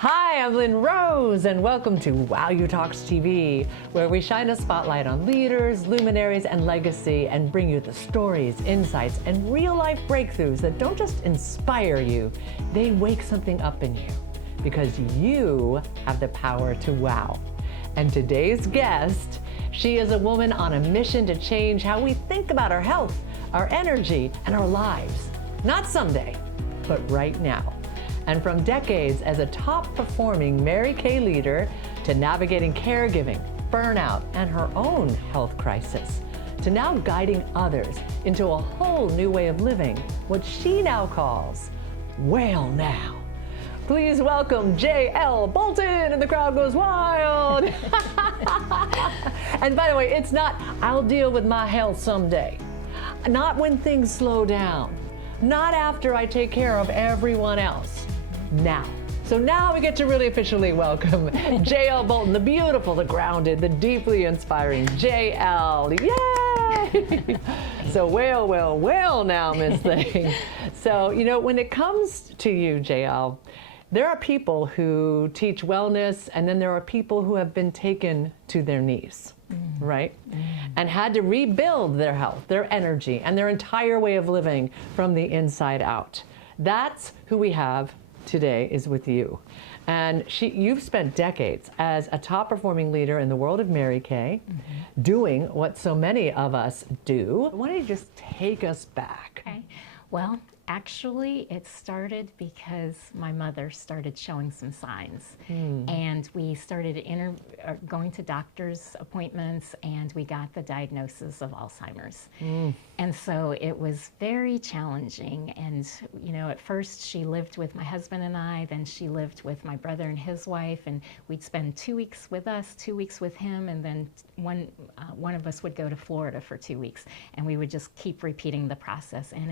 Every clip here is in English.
Hi, I'm Lynn Rose, and welcome to WOWUTALKS TV, where we shine a spotlight on leaders, luminaries, and legacy, and bring you the stories, insights, and real-life breakthroughs that don't just inspire you, they wake something up in you, because you have the power to wow. And today's guest, she is a woman on a mission to change how we think about our health, our energy, and our lives. Not someday, but right now. And from decades as a top-performing Mary Kay leader to navigating caregiving, burnout, and her own health crisis, to now guiding others into a whole new way of living, what she now calls W.E.L.L now. Please welcome J-L Bolton, and the crowd goes wild. And by the way, it's not, I'll deal with my health someday. Not when things slow down. Not after I take care of everyone else. Now. So now we get to really officially welcome J.L. Bolton, the beautiful, the grounded, the deeply inspiring J.L. Yay! So well now, Miss Thing. So, you know, when it comes to you, J.L., there are people who teach wellness, and then there are people who have been taken to their knees, right? And had to rebuild their health, their energy, and their entire way of living from the inside out. That's who we have today is with you. And you've spent decades as a top-performing leader in the world of Mary Kay, doing what so many of us do. Why don't you just take us back? Okay. Well, actually, it started because my mother started showing some signs. And we started going to doctor's appointments, and we got the diagnosis of Alzheimer's. And so it was very challenging. And, you know, at first she lived with my husband and I, then she lived with my brother and his wife, and we'd spend 2 weeks with us, 2 weeks with him, and then one of us would go to Florida for 2 weeks, and we would just keep repeating the process. And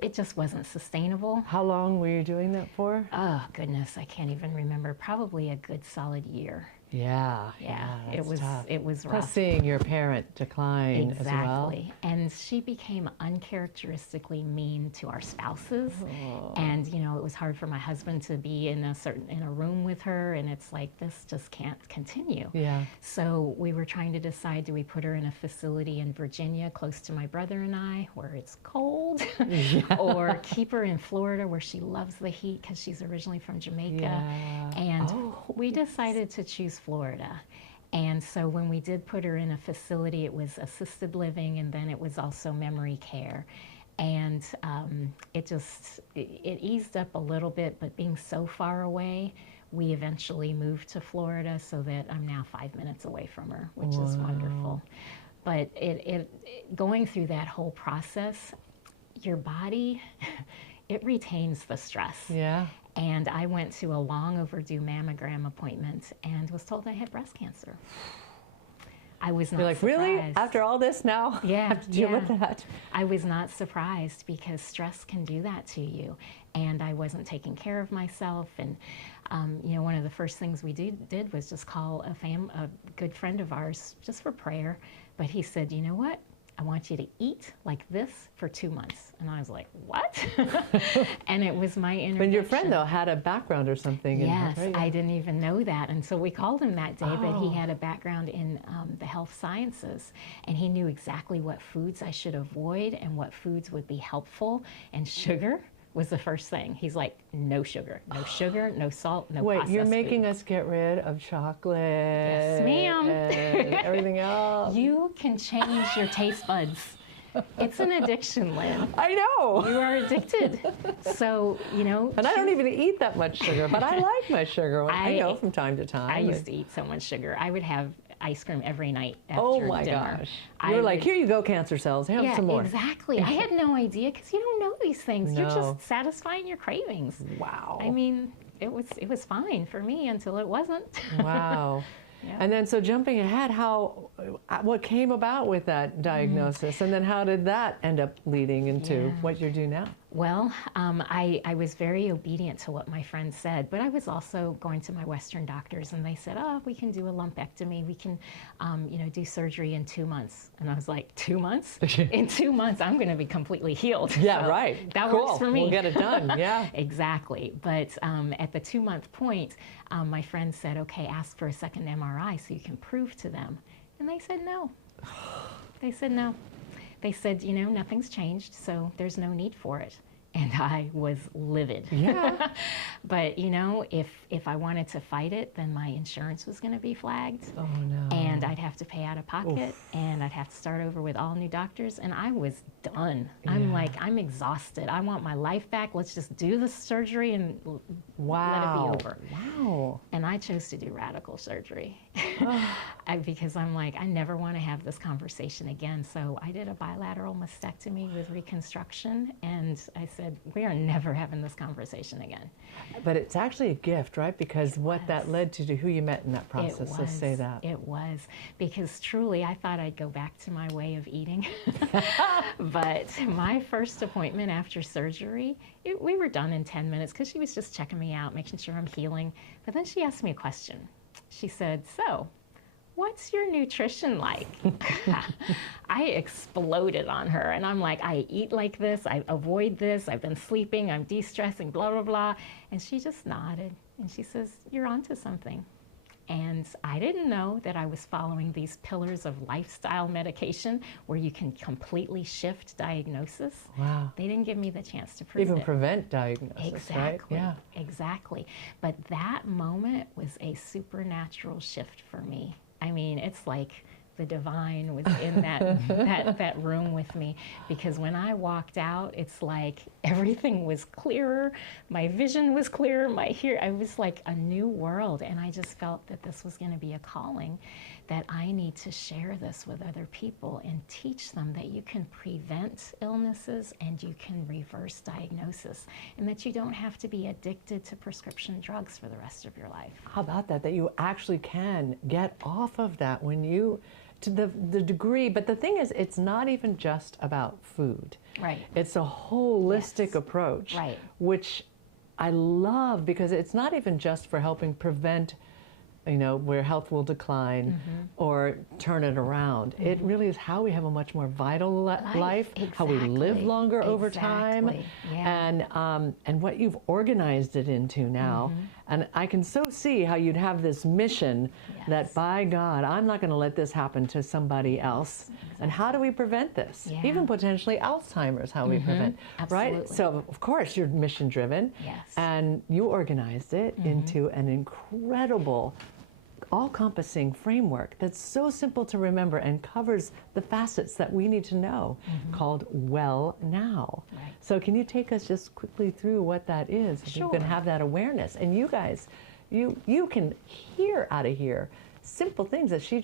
it just wasn't sustainable. How long were you doing that for? Oh, goodness, I can't even remember. Probably a good solid year. Yeah, it was tough. It was rough. Plus seeing your parent decline as well. Exactly. And she became uncharacteristically mean to our spouses. And you know, it was hard for my husband to be in a room with her, and it's like, this just can't continue. Yeah. So we were trying to decide, do we put her in a facility in Virginia close to my brother and I where it's cold, or keep her in Florida where she loves the heat because she's originally from Jamaica. And we decided to choose Florida. And so when we did put her in a facility, it was assisted living, and then it was also memory care. And it eased up a little bit, but being so far away, we eventually moved to Florida so that I'm now 5 minutes away from her, which is wonderful. But going through that whole process, your body, it retains the stress. Yeah. And I went to a long overdue mammogram appointment and was told I had breast cancer. I was not surprised. You're like, really? After all this now? Yeah. I have to deal with that? I was not surprised because stress can do that to you. And I wasn't taking care of myself. And, you know, one of the first things we did was just call a good friend of ours just for prayer. But he said, you know what? I want you to eat like this for 2 months. And I was like, what? And it was my intervention. But your friend, though, had a background or something. Yes, right? I didn't even know that. And so we called him that day, but he had a background in the health sciences. And he knew exactly what foods I should avoid and what foods would be helpful. And sugar was the first thing. He's like, no sugar, no salt, no processed Wait, you're making food. us get rid of chocolate. Yes, ma'am. And everything else. You can change your taste buds. It's an addiction, Lynn. I know. You are addicted. So, you know. And I don't even eat that much sugar, but I like my sugar. I know from time to time. I used to eat so much sugar. I would have ice cream every night after oh my dinner. Gosh. You're like, here you go, cancer cells. Have some more. Exactly. I had no idea because you don't know these things. No. You're just satisfying your cravings. Wow. I mean, it was fine for me until it wasn't. Wow. Yeah. And then, so jumping ahead, what came about with that diagnosis, and then how did that end up leading into what you do now? Well, I was very obedient to what my friend said, but I was also going to my Western doctors, and they said, "Oh, we can do a lumpectomy. We can, do surgery in 2 months." And I was like, 2 months? In 2 months, I'm going to be completely healed. Yeah, so right. That cool. works for me. We'll get it done. Yeah. Exactly. But at the 2-month point, my friend said, "Okay, ask for a second MRI so you can prove to them." And they said no. They said no. They said, nothing's changed, so there's no need for it. And I was livid. Yeah. But, if I wanted to fight it, then my insurance was going to be flagged. Oh, no. And I'd have to pay out of pocket, and I'd have to start over with all new doctors, and I was done. I'm like, I'm exhausted. I want my life back. Let's just do the surgery and let it be over. Wow. And I chose to do radical surgery because I'm like, I never want to have this conversation again. So I did a bilateral mastectomy with reconstruction, and I said, we are never having this conversation again. But it's actually a gift, right? Because what that led to who you met in that process, let's say that. It was, because truly I thought I'd go back to my way of eating. But my first appointment after surgery, we were done in 10 minutes because she was just checking me out, making sure I'm healing. But then she asked me a question. She said, "So, what's your nutrition like?" I exploded on her, and I'm like, I eat like this, I avoid this, I've been sleeping, I'm de-stressing, blah, blah, blah. And she just nodded, and she says, "You're onto something." And I didn't know that I was following these pillars of lifestyle medication where you can completely shift diagnosis. Wow. They didn't give me the chance to prove Even it. prevent diagnosis, Exactly. right? Yeah. Exactly. But that moment was a supernatural shift for me. I mean, it's like the divine was in that room with me, because when I walked out, it's like everything was clearer, my vision was clearer, I was like a new world, and I just felt that this was going to be a calling, that I need to share this with other people and teach them that you can prevent illnesses and you can reverse diagnosis, and that you don't have to be addicted to prescription drugs for the rest of your life. How about that? That you actually can get off of that when you, to the degree, but the thing is, it's not even just about food. Right. It's a holistic approach, Right. which I love, because it's not even just for helping prevent, where health will decline or turn it around. It really is how we have a much more vital life, how we live longer over time, and what you've organized it into now. And I can so see how you'd have this mission that, by God, I'm not going to let this happen to somebody else. And how do we prevent this? Yeah. Even potentially Alzheimer's, how we prevent, right? Absolutely. So, of course, you're mission driven. Yes. And you organized it into an incredible, all-encompassing framework that's so simple to remember and covers the facets that we need to know, called Well Now. Right. So can you take us just quickly through what that is? So you can have that awareness. And you guys, you can hear out of here simple things that she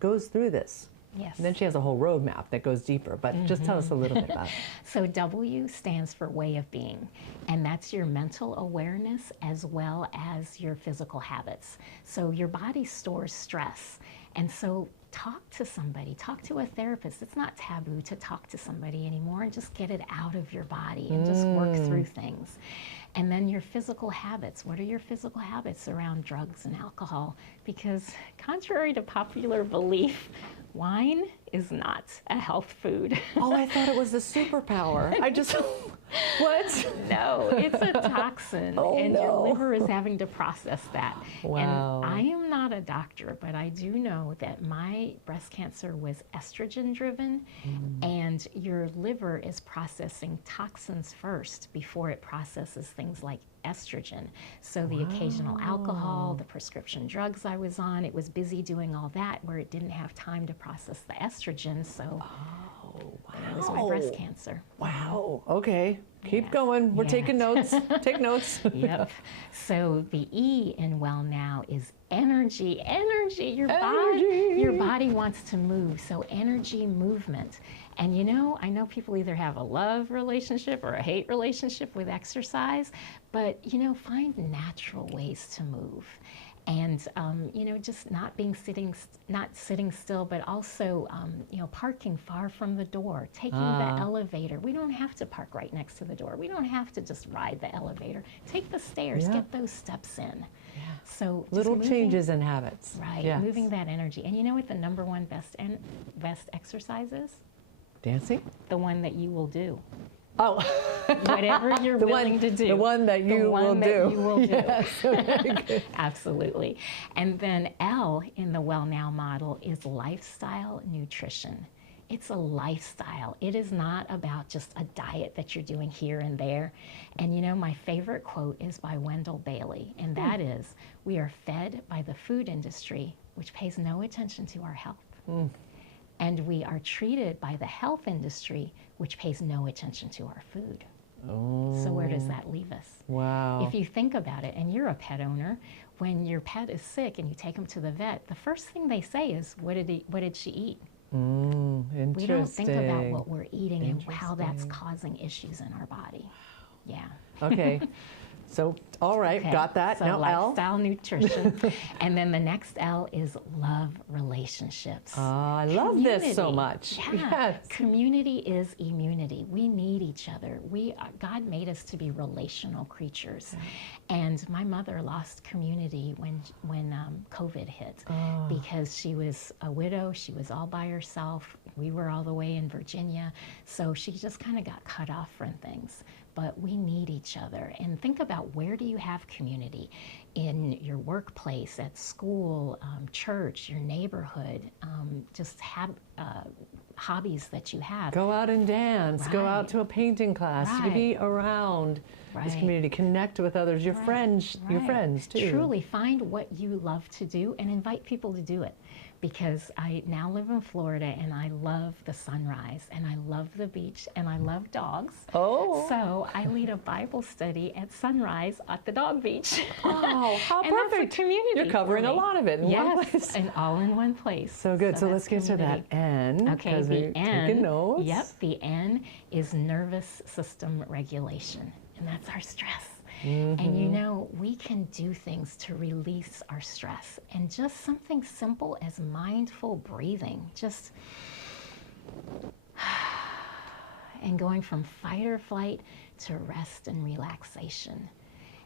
goes through this. Yes. And then she has a whole roadmap that goes deeper, but just tell us a little bit about it. So W stands for way of being, and that's your mental awareness as well as your physical habits. So your body stores stress, and so talk to somebody, talk to a therapist. It's not taboo to talk to somebody anymore, and just get it out of your body and just work through things. And then your physical habits. What are your physical habits around drugs and alcohol? Because contrary to popular belief, wine is not a health food. Oh, I thought it was a superpower. I just, what? No, it's a toxin, and your liver is having to process that. Wow. And I am not a doctor, but I do know that my breast cancer was estrogen driven, and your liver is processing toxins first before it processes things like estrogen. So the occasional alcohol, the prescription drugs I was on, it was busy doing all that where it didn't have time to process the estrogen. So that was my breast cancer. Wow. Okay. Keep going. We're taking notes. Take notes. Yep. So the E in Well Now is energy. Energy. Your body wants to move. So energy, movement. And I know people either have a love relationship or a hate relationship with exercise, but find natural ways to move. And you know, just not sitting still, but also you know, parking far from the door, taking the elevator. We don't have to park right next to the door. We don't have to just ride the elevator. Take the stairs, get those steps in. Yeah. So Little changes in habits. Right, Yes. moving that energy. And you know what the number one best exercise is? Dancing? The one that you will do. Oh. Whatever you're willing to do. The one that you will do. You will do. Yes. Very good. Absolutely. And then L in the Well Now model is lifestyle nutrition. It's a lifestyle. It is not about just a diet that you're doing here and there. And you know, my favorite quote is by Wendell Bailey, and that is, we are fed by the food industry, which pays no attention to our health. And we are treated by the health industry, which pays no attention to our food. So where does that leave us? Wow. If you think about it, and you're a pet owner, when your pet is sick and you take them to the vet, the first thing they say is, what did she eat? Interesting. We don't think about what we're eating and how that's causing issues in our body. Yeah. Okay. So, all right, got that. So Now L. lifestyle nutrition. And then the next L is love relationships. I love this so Community. much. Yeah. Yes. Community is immunity. We need each other. God made us to be relational creatures. And my mother lost community when COVID hit because she was a widow. She was all by herself. We were all the way in Virginia. So she just kind of got cut off from things. But we need each other. And think about, where do you have community? In your workplace, at school, church, your neighborhood. Just have hobbies that you have. Go out and dance. Go out to a painting class. To be around this community. Connect with others. Your friends. Your friends too. Truly find what you love to do and invite people to do it. Because I now live in Florida and I love the sunrise and I love the beach and I love dogs. So I lead a Bible study at sunrise at the dog beach. Oh, how and perfect. That's a community. You're covering a lot of it in one place. And all in one place. So good. So let's get to that N. Okay, the N. Taking notes. Yep, the N is nervous system regulation. And that's our stress. And you know, we can do things to release our stress. And just something simple as mindful breathing, just and going from fight or flight to rest and relaxation.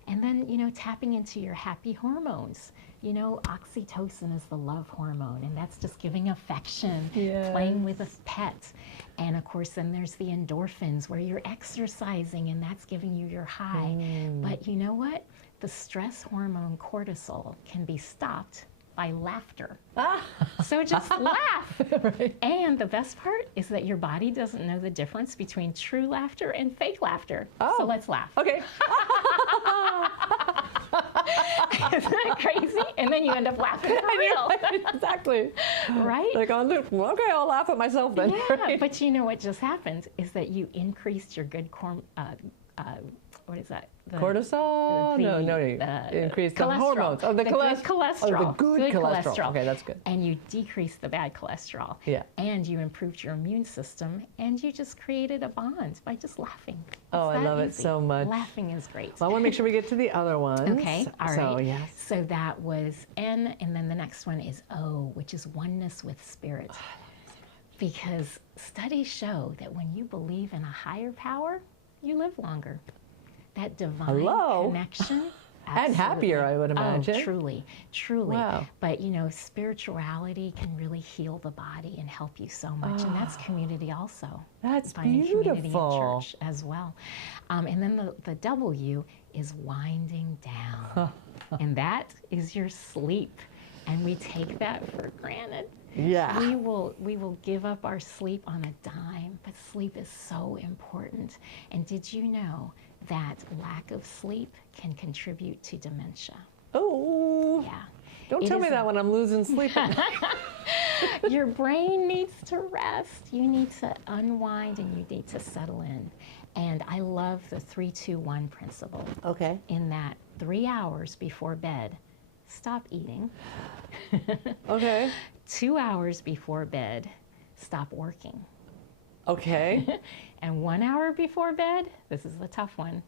And then, you know, tapping into your happy hormones. You know, oxytocin is the love hormone, and that's just giving affection, playing with a pet. And of course, then there's the endorphins where you're exercising and that's giving you your high. But you know what? The stress hormone cortisol can be stopped by laughter. So just laugh. And the best part is that your body doesn't know the difference between true laughter and fake laughter. So let's laugh. Okay. Isn't that crazy? And then you end up laughing for real. Exactly. Right? Like, okay, I'll laugh at myself then. Yeah, but you know what just happened is that you increased your good what is that? Cortisol? No, increase the hormones. Oh, the cholesterol. Oh, the good cholesterol. Okay, that's good. And you decreased the bad cholesterol. Yeah. And you improved your immune system, and you just created a bond by just laughing. Oh, I love it so much. Laughing is great. Well, I want to make sure we get to the other ones. Okay, all right. So, yes. So that was N, and then the next one is O, which is oneness with spirit. Because studies show that when you believe in a higher power, you live longer. That divine connection. And happier, I would imagine. Oh, truly, truly. Wow. But you know, spirituality can really heal the body and help you so much, and that's community also. That's Finding community in beautiful. church as well. And then the W is winding down, and that is your sleep, and we take that for granted. Yeah. We will give up our sleep on a dime, but sleep is so important. And did you know that lack of sleep can contribute to dementia? Oh. Yeah. Don't tell me that when I'm losing sleep. Your brain needs to rest. You need to unwind and you need to settle in. And I love the 3-2-1 principle. Okay. In that 3 hours before bed, stop eating. Okay. 2 hours before bed, stop working. Okay. And 1 hour before bed, this is the tough one,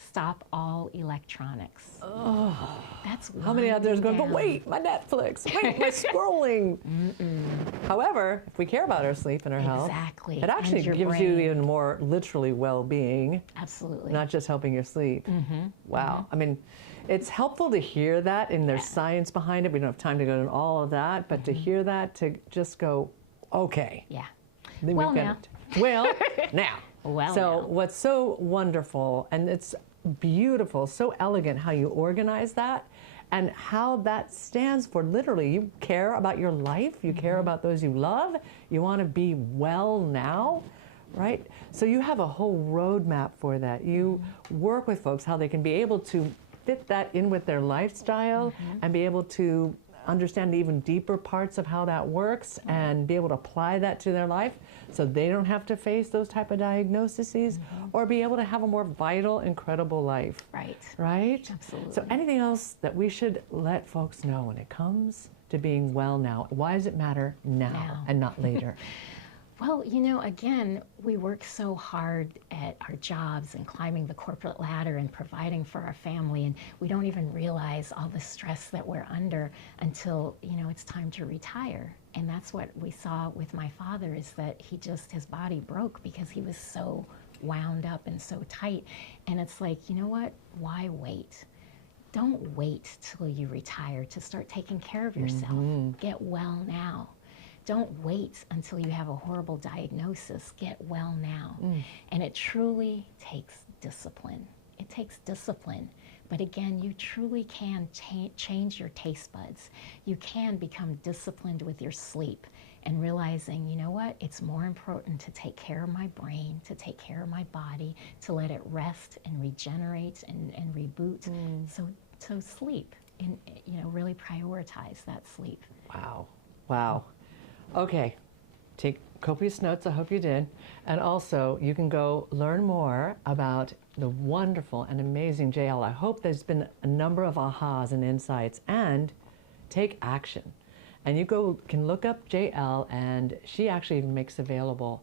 Stop all electronics. Oh, That's how many out there is going, but down. wait, my Netflix, wait, my scrolling. However, if we care about our sleep and our health, Exactly. it actually And your gives you brain. even more literally well-being, Absolutely. not just helping your sleep. Wow. I mean, it's helpful to hear that, and there's science behind it. We don't have time to go into all of that, but to hear that, to just go, okay. Yeah. Then Well, we've got now. it. Well, now. Well, so now. what's so wonderful, and it's beautiful, so elegant how you organize that, and how that stands for literally, you care about your life, you care about those you love, you want to be well now, right? So you have a whole roadmap for that. You work with folks how they can be able to fit that in with their lifestyle and be able to understand the even deeper parts of how that works and be able to apply that to their life so they don't have to face those type of diagnoses or be able to have a more vital, incredible life. Right. Right? Absolutely. So anything else that we should let folks know when it comes to being well now? Why does it matter now and not later? Well, you know, again, we work so hard at our jobs and climbing the corporate ladder and providing for our family, and we don't even realize all the stress that we're under until, you know, it's time to retire. And that's what we saw with my father, is that his body broke because he was so wound up and so tight. And it's like, you know what? Why wait? Don't wait till you retire to start taking care of yourself. Get well now. Don't wait until you have a horrible diagnosis. Get well now. And it truly takes discipline. It takes discipline. But again, you truly can change your taste buds. You can become disciplined with your sleep and realizing, you know what, it's more important to take care of my brain, to take care of my body, to let it rest and regenerate and reboot. So sleep, and you know, really prioritize that sleep. Wow. Wow. Okay, take copious notes, I hope you did. And also, you can go learn more about the wonderful and amazing J.L. I hope there's been a number of ahas and insights, and take action. And you can look up J.L., and she actually makes available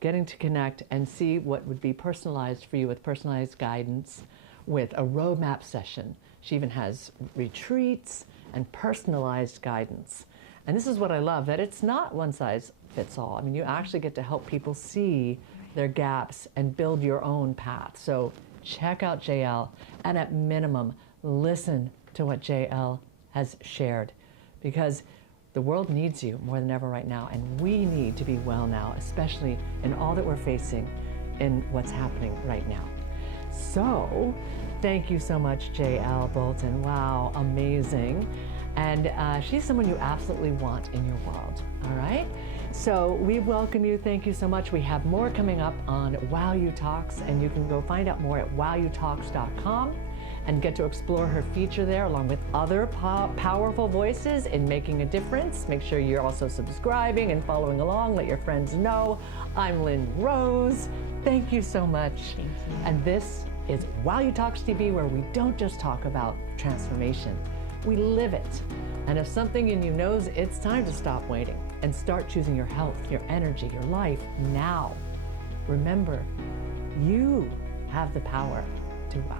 getting to connect and see what would be personalized for you with personalized guidance, with a roadmap session. She even has retreats and personalized guidance. And this is what I love, that it's not one size fits all. I mean, you actually get to help people see their gaps and build your own path. So check out J.L., and at minimum, listen to what J.L. has shared, because the world needs you more than ever right now, and we need to be well now, especially in all that we're facing in what's happening right now. So thank you so much, J.L. Bolton. Wow, amazing. And she's someone you absolutely want in your world, all right? So we welcome you. Thank you so much. We have more coming up on WOWUTALKS, and you can go find out more at WOWUTALKS.com and get to explore her feature there along with other powerful voices in making a difference. Make sure you're also subscribing and following along. Let your friends know. I'm Lynn Rose. Thank you so much. Thank you. And this is WOWUTALKS TV, where we don't just talk about transformation. We live it. And if something in you knows it's time to stop waiting and start choosing your health, your energy, your life now, remember, you have the power to wow.